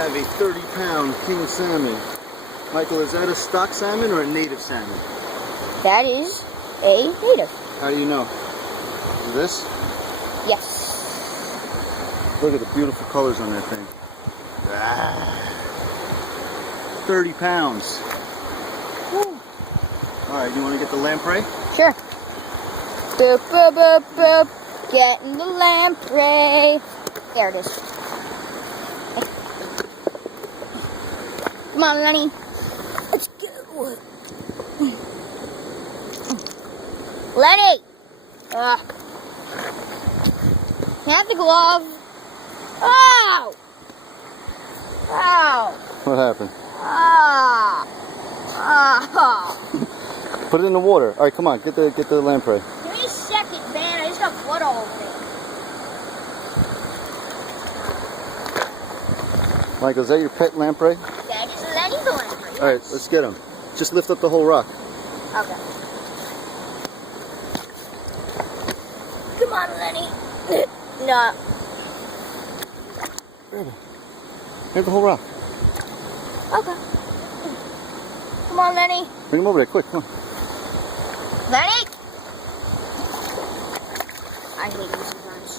have a 30-pound king salmon. Michael, is that a stock salmon or a native salmon? That is a native. How do you know? Is this? Yes. Look at the beautiful colors on that thing. 30 pounds. Woo. Alright, you want to get the lamprey? Sure. Boop, boop, boop, boop. Getting the lamprey. There it is. Come on, Lenny. Let's go. Lenny! Can I have the glove? Ow! Ow! What happened? Ah! Ah! Put it in the water. Alright, come on, get the lamprey. Give me a second, man. I just got blood all over it. Michael, is that your pet lamprey? That is Lenny the lamprey. Yes. Alright, let's get him. Just lift up the whole rock. Okay. Come on, Lenny. No. Here's the whole rock. Okay. Come on, Lenny. Bring him over there, quick, come on. Lenny! I hate you sometimes.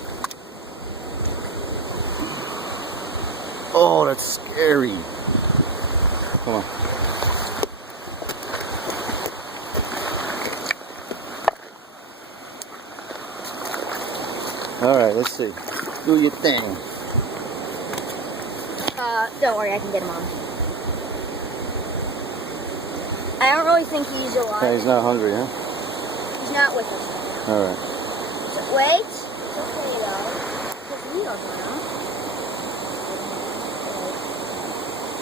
Oh, that's scary. Come on. Alright, let's see. Do your thing. Don't worry, I can get him on. I don't really think he's alive. Yeah, he's not hungry, huh? He's not with us. Alright. So, wait. It's okay, though. Because we don't know.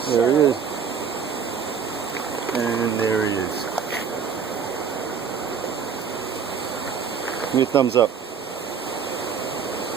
There he is. And there he is. Give me a thumbs up.